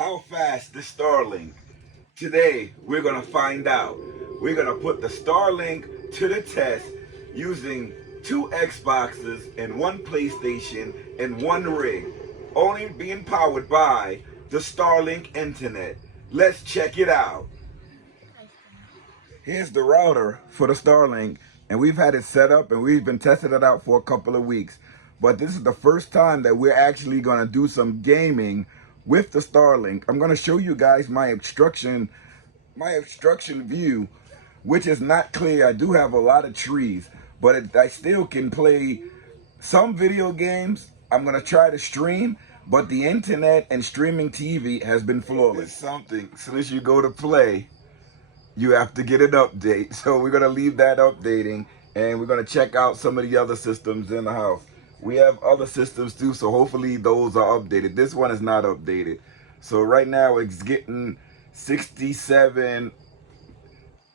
How fast the Starlink? Today, we're gonna find out. We're gonna put the Starlink to the test using 2 Xboxes and 1 PlayStation and 1 rig, only being powered by the Starlink internet. Let's check it out. Here's the router for the Starlink, and we've had it set up and we've been testing it out for a couple of weeks. But this is the first time that we're actually gonna do some gaming with the Starlink. I'm gonna show you guys my obstruction view, which is not clear. I do have a lot of trees, but I still can play some video games. I'm gonna try to stream, but the internet and streaming TV has been flawless. It's something, as soon as you go to play, you have to get an update. So we're gonna leave that updating, and we're gonna check out some of the other systems in the house. We have other systems too, so hopefully those are updated. This one is not updated. So right now it's getting 67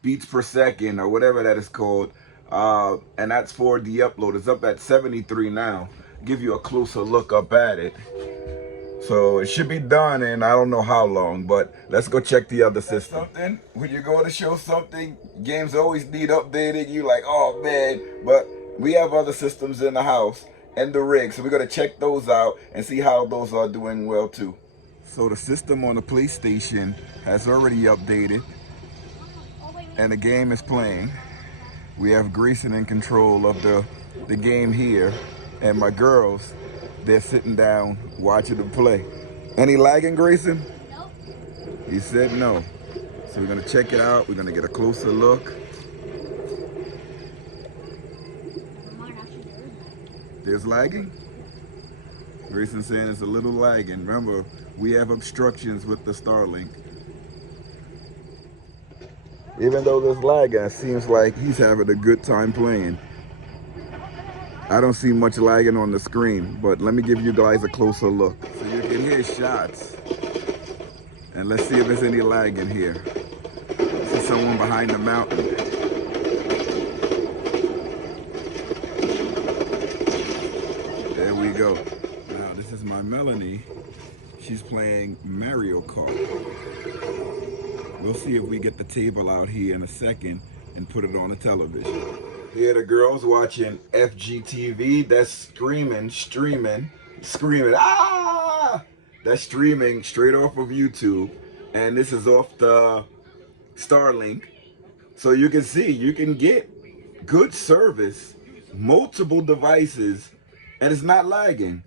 beats per second or whatever that is called. And that's for the upload. It's up at 73 now. Give you a closer look up at it. So it should be done in I don't know how long, but let's go check the other system. When you go to show something, games always need updating. You like, oh man, but we have other systems in the house and the rig, so we're gonna check those out and see how those are doing well too. So the system on the PlayStation has already updated and the game is playing. We have Grayson in control of the game here, and my girls, they're sitting down watching them play. Any lagging, Grayson? Nope. He said no. So we're gonna check it out. We're gonna get a closer look. There's lagging? Grayson saying it's a little lagging. Remember, we have obstructions with the Starlink. Even though there's lagging, it seems like he's having a good time playing. I don't see much lagging on the screen, but let me give you guys a closer look. So you can hear shots. And let's see if there's any lag in here. This is someone behind the mountain. There we go. Now this is my Melanie. She's playing Mario Kart. We'll see if we get the table out here in a second and put it on the television. Here the girls watching FGTV. That's streaming. Ah! That's streaming straight off of YouTube. And this is off the Starlink. So you can see, you can get good service, multiple devices, and it's not lagging.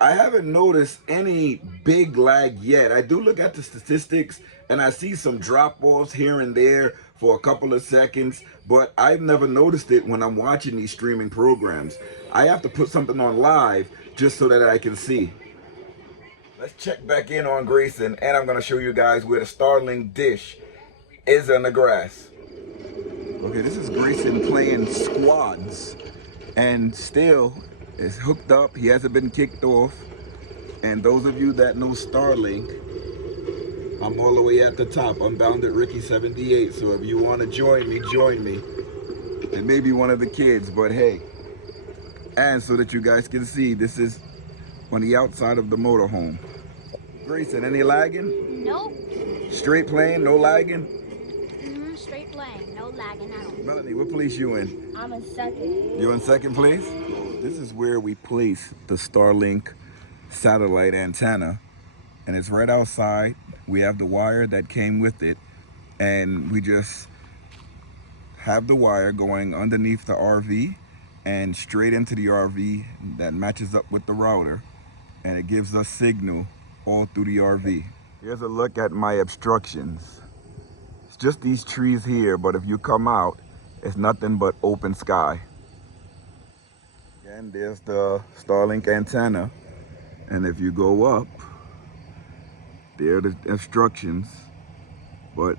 I haven't noticed any big lag yet. I do look at the statistics and I see some drop-offs here and there for a couple of seconds, but I've never noticed it when I'm watching these streaming programs. I have to put something on live just so that I can see. Let's check back in on Grayson, and I'm gonna show you guys where the Starlink dish is on the grass. Okay, this is Grayson playing squads, and still it's hooked up. He hasn't been kicked off. And those of you that know Starlink, I'm all the way at the top. I'm bound at Ricky78. So if you want to join me. And maybe one of the kids, but hey. And so that you guys can see, this is on the outside of the motorhome. Grayson, any lagging? Nope. Straight playing, no lagging? Straight playing, no lagging at all. Melanie, what place you in? I'm in second. You in second place? This is where we place the Starlink satellite antenna, and it's right outside. We have the wire that came with it, and we just have the wire going underneath the RV and straight into the RV that matches up with the router, and it gives us signal all through the RV. Here's a look at my obstructions. It's just these trees here, but if you come out, it's nothing but open sky. Again, there's the Starlink antenna, and if you go up, there are the obstructions, but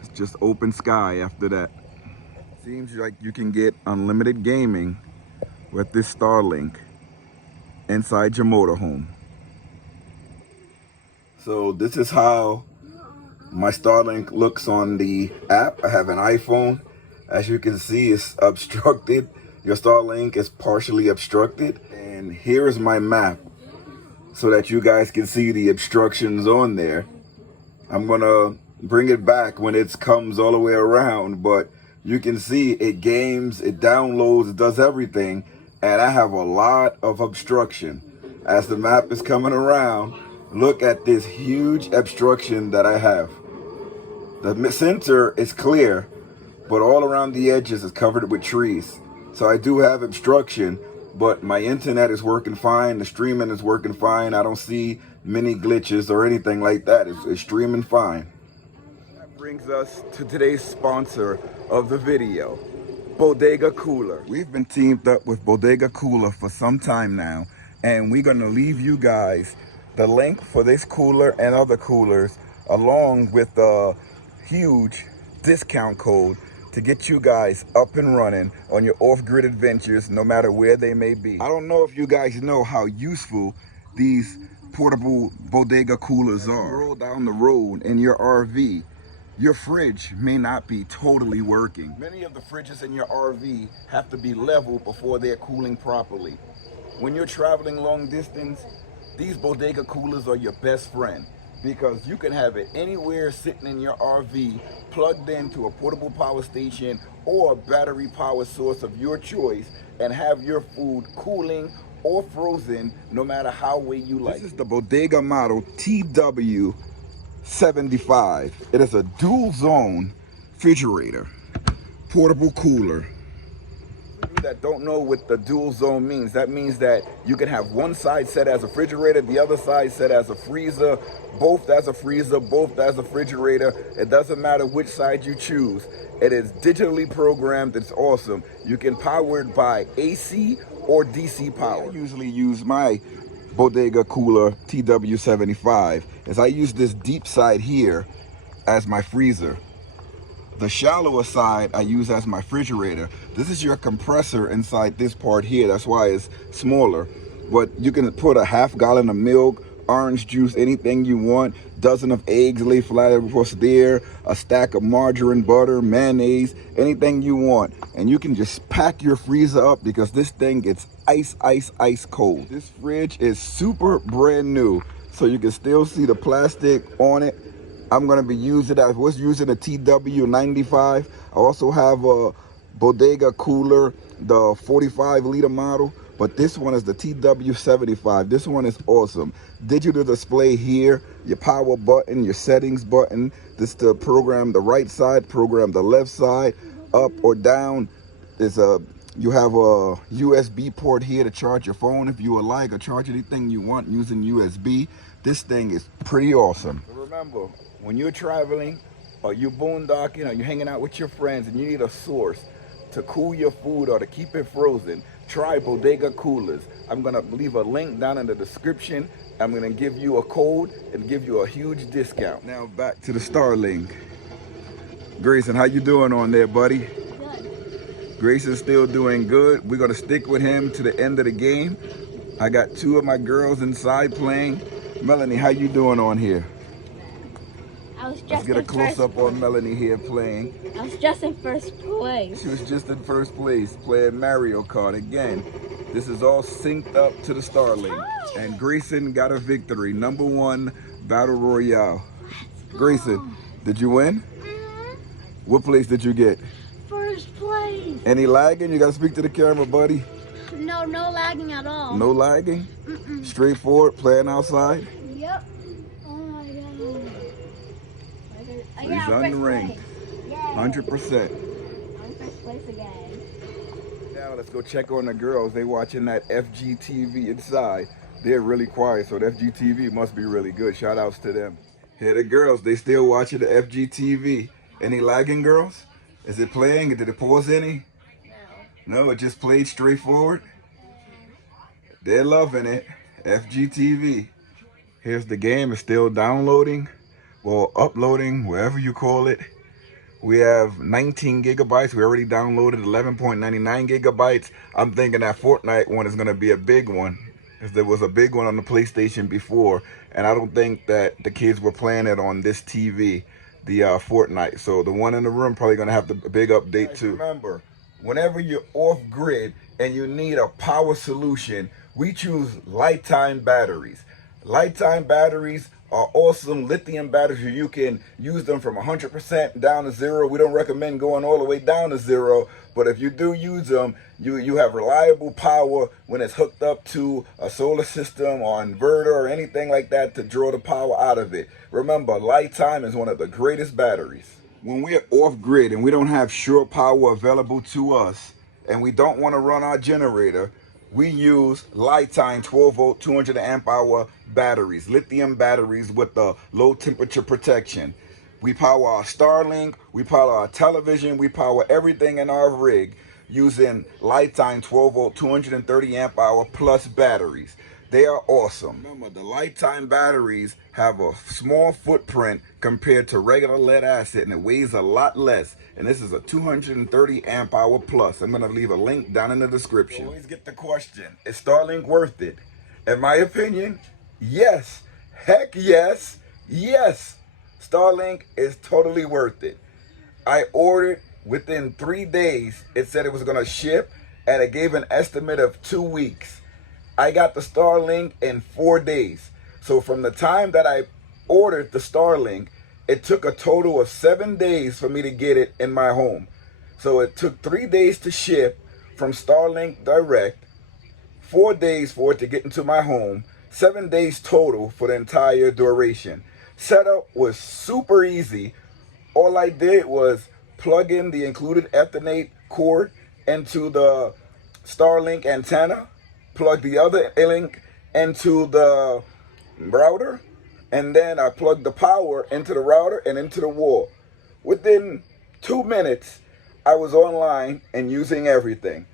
it's just open sky after that. Seems like you can get unlimited gaming with this Starlink inside your motorhome. So this is how my Starlink looks on the app. I have an iPhone. As you can see, it's obstructed. Your Starlink is partially obstructed. And here is my map. so that you guys can see the obstructions on there. I'm gonna bring it back when it comes all the way around, but you can see it games, it downloads, it does everything, and I have a lot of obstruction. As the map is coming around, look at this huge obstruction that I have. The center is clear, but all around the edges is covered with trees. So I do have obstruction, but my internet is working fine, the streaming is working fine. I don't see many glitches or anything like that. It's streaming fine. That brings us to today's sponsor of the video, Bodega Cooler. We've been teamed up with Bodega Cooler for some time now, and we're gonna leave you guys the link for this cooler and other coolers, along with a huge discount code to get you guys up and running on your off-grid adventures, no matter where they may be. I don't know if you guys know how useful these portable Bodega coolers are. You roll down the road in your RV, your fridge may not be totally working. Many of the fridges in your RV have to be leveled before they're cooling properly. When you're traveling long distance, these Bodega coolers are your best friend, because you can have it anywhere sitting in your RV, plugged into a portable power station or a battery power source of your choice, and have your food cooling or frozen no matter how way you like. This is the Bodega model TW75. It is a dual zone refrigerator, portable cooler. That don't know what the dual zone means. That means that you can have one side set as a refrigerator, the other side set as a freezer, both as a freezer, both as a refrigerator. It doesn't matter which side you choose. It is digitally programmed. It's awesome. You can power it by AC or DC power. I usually use my Bodega cooler TW75 as I use this deep side here as my freezer. The shallower side I use as my refrigerator. This is your compressor inside this part here. That's why it's smaller. But you can put a half gallon of milk, orange juice, anything you want, dozen of eggs laid flat across there, a stack of margarine, butter, mayonnaise, anything you want. And you can just pack your freezer up because this thing gets ice cold. This fridge is super brand new, so you can still see the plastic on it. I'm gonna be using, I was using a TW95. I also have a Bodega cooler, the 45 liter model, but this one is the TW75. This one is awesome. Digital display here, your power button, your settings button. This to program the right side, program the left side, up or down. You have a USB port here to charge your phone if you would like, or charge anything you want using USB. This thing is pretty awesome. Remember, when you're traveling or you're boondocking or you're hanging out with your friends and you need a source to cool your food or to keep it frozen, try Bodega coolers. I'm gonna leave a link down in the description. I'm gonna give you a code and give you a huge discount. Now back to the Starlink. Grayson, how you doing on there, buddy? Good. Grayson's still doing good. We're gonna stick with him to the end of the game. I got two of my girls inside playing. Melanie, how you doing on here? Let's get a close-up on Melanie here playing. I was just in first place. She was just in first place playing Mario Kart. Again, this is all synced up to the Starlink. And Grayson got a victory. #1 Battle Royale. Grayson, did you win? What place did you get? First place. Any lagging? You gotta speak to the camera, buddy. No lagging at all. No lagging? Straightforward, playing outside? Yep. Oh my god. So he's unranked. 100%. I'm first place again. Now let's go check on the girls. They watching that FGTV inside. They're really quiet, so the FGTV must be really good. Shout outs to them. Here the girls, they still watching the FGTV. Any lagging, girls? Is it playing? Did it pause any? No, it just played straightforward. They're loving it. FGTV. Here's the game. It's still downloading. Well, uploading, wherever you call it. We have 19 gigabytes. We already downloaded 11.99 gigabytes. I'm thinking that Fortnite one is going to be a big one, because there was a big one on the PlayStation before, and I don't think that the kids were playing it on this TV, the Fortnite. So the one in the room probably going to have the big update too. Remember, whenever you're off grid and you need a power solution, we choose LiTime batteries. LiTime batteries are awesome lithium batteries. You can use them from 100% down to zero. We don't recommend going all the way down to zero, but if you do use them, you have reliable power when it's hooked up to a solar system or inverter or anything like that to draw the power out of it. Remember, LiTime is one of the greatest batteries. When we're off grid and we don't have shore power available to us and we don't want to run our generator, we use LiTime 12 volt 200 amp hour batteries, lithium batteries with the low temperature protection. We power our Starlink, we power our television, we power everything in our rig using LiTime 12 volt 230 amp hour plus batteries. They are awesome. Remember, the LiTime batteries have a small footprint compared to regular lead acid, and it weighs a lot less. And this is a 230 amp hour plus. I'm gonna leave a link down in the description. You always get the question, is Starlink worth it? In my opinion, yes. Heck yes. Yes. Starlink is totally worth it. I ordered within 3 days. It said it was gonna ship, and it gave an estimate of 2 weeks. I got the Starlink in 4 days. So from the time that I ordered the Starlink, it took a total of 7 days for me to get it in my home. So it took 3 days to ship from Starlink Direct, 4 days for it to get into my home, 7 days total for the entire duration. Setup was super easy. All I did was plug in the included Ethernet cord into the Starlink antenna, plug the other link into the router, and then I plugged the power into the router and into the wall. Within 2 minutes, I was online and using everything.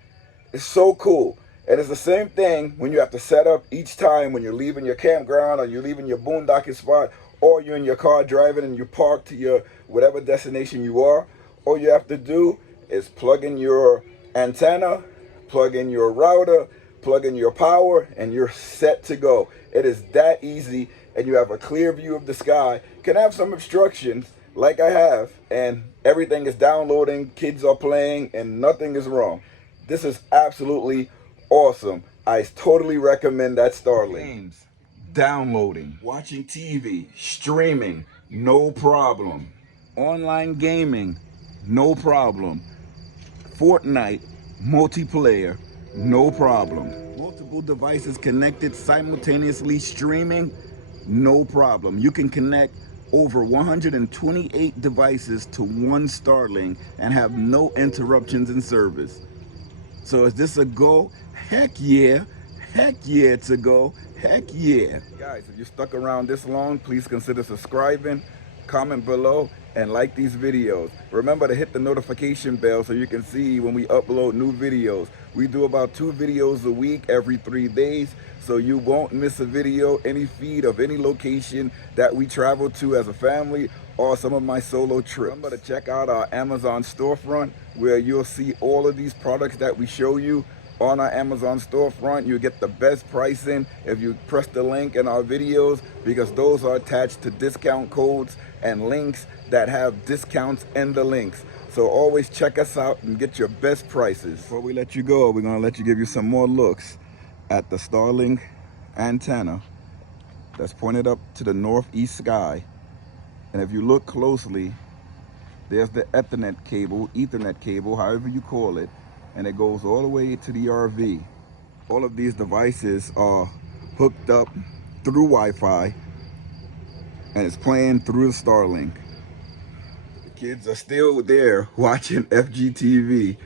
It's so cool. And it's the same thing when you have to set up each time when you're leaving your campground or you're leaving your boondocking spot, or you're in your car driving and you park to your whatever destination you are. All you have to do is plug in your antenna, plug in your router, plug in your power, and you're set to go. It is that easy, and you have a clear view of the sky. Can have some obstructions like I have, and everything is downloading, kids are playing, and nothing is wrong. This is absolutely awesome. I totally recommend that Starlink. Games, downloading, watching TV, streaming, no problem. Online gaming, no problem. Fortnite, multiplayer, no problem. Multiple devices connected simultaneously streaming, no problem. You can connect over 128 devices to one Starlink and have no interruptions in service. So is this a go? Heck yeah. Heck yeah, it's a go. Heck yeah. Guys, if you're stuck around this long, please consider subscribing, comment below, and like these videos. Remember to hit the notification bell so you can see when we upload new videos. We do about 2 videos a week every 3 days, so you won't miss a video, any feed of any location that we travel to as a family or some of my solo trips. Remember to check out our Amazon storefront where you'll see all of these products that we show you on our Amazon storefront. You get the best pricing if you press the link in our videos, because those are attached to discount codes and links that have discounts in the links. So always check us out and get your best prices. Before we let you go, we're gonna give you some more looks at the Starlink antenna that's pointed up to the northeast sky. And if you look closely, there's the Ethernet cable, however you call it, and it goes all the way to the RV. All of these devices are hooked up through Wi-Fi, and it's playing through the Starlink. The kids are still there watching FGTV.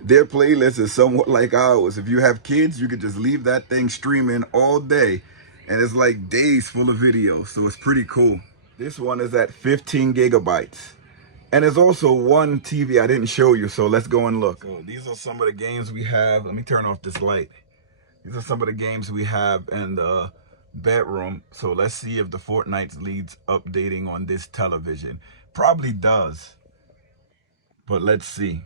Their playlist is somewhat like ours. If you have kids, you could just leave that thing streaming all day, and it's like days full of videos, so it's pretty cool. This one is at 15 gigabytes. And there's also one TV I didn't show you, so let's go and look. So these are some of the games we have. Let me turn off this light. These are some of the games we have in the bedroom. So let's see if the Fortnite leads updating on this television. Probably does, but let's see.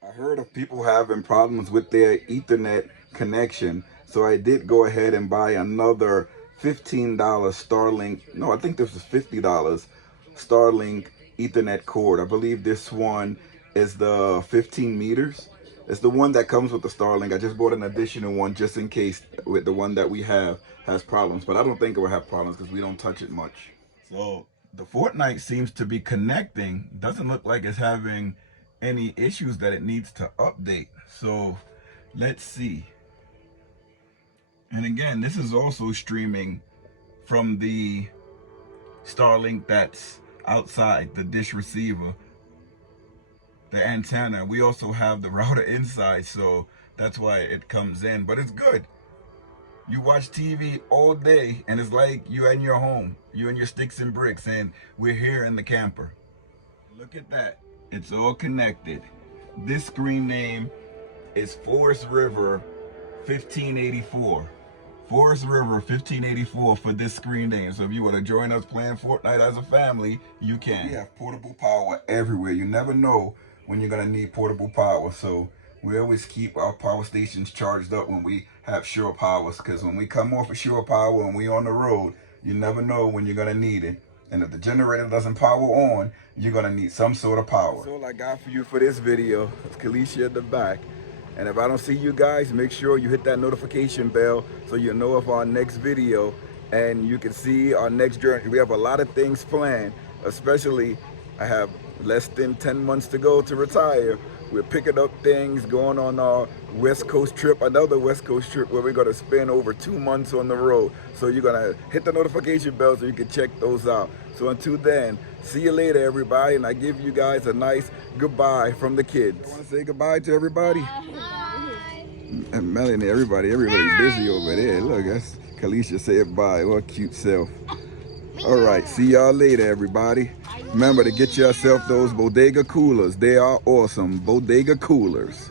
I heard of people having problems with their Ethernet connection, so I did go ahead and buy another $15 Starlink. No, I think this was $50 Starlink Ethernet cord. I believe this one is the 15 meters. It's the one that comes with the Starlink. I just bought an additional one just in case with the one that we have has problems. But I don't think it will have problems because we don't touch it much. So the Fortnite seems to be connecting. Doesn't look like it's having any issues that it needs to update. So let's see. And again, this is also streaming from the Starlink that's outside the dish receiver, the antenna. We also have the router inside, so that's why it comes in. But it's good. You watch TV all day and it's like you in your home, you and your sticks and bricks, and we're here in the camper. Look at that. It's all connected. This screen name is Forest River 1584. Forest River 1584 for this screen name. So if you want to join us playing Fortnite as a family, you can. We have portable power everywhere. You never know when you're going to need portable power. So we always keep our power stations charged up when we have shore powers, because when we come off of shore power and we on the road, you never know when you're going to need it. And if the generator doesn't power on, you're going to need some sort of power. That's all I got for you for this video. It's Kalisha at the back. And if I don't see you guys, make sure you hit that notification bell so you know of our next video and you can see our next journey. We have a lot of things planned, especially I have less than 10 months to go to retire. We're picking up things, going on our West Coast trip, another West Coast trip where we're gonna spend over 2 months on the road. So you're gonna hit the notification bell so you can check those out. So until then, see you later, everybody, and I give you guys a nice goodbye from the kids. I wanna say goodbye to everybody. Bye. And Melanie, everybody's busy over there. Look, that's Kalisha said bye. What a cute self. All right, see y'all later, everybody. Remember to get yourself those Bodega coolers. They are awesome. Bodega coolers.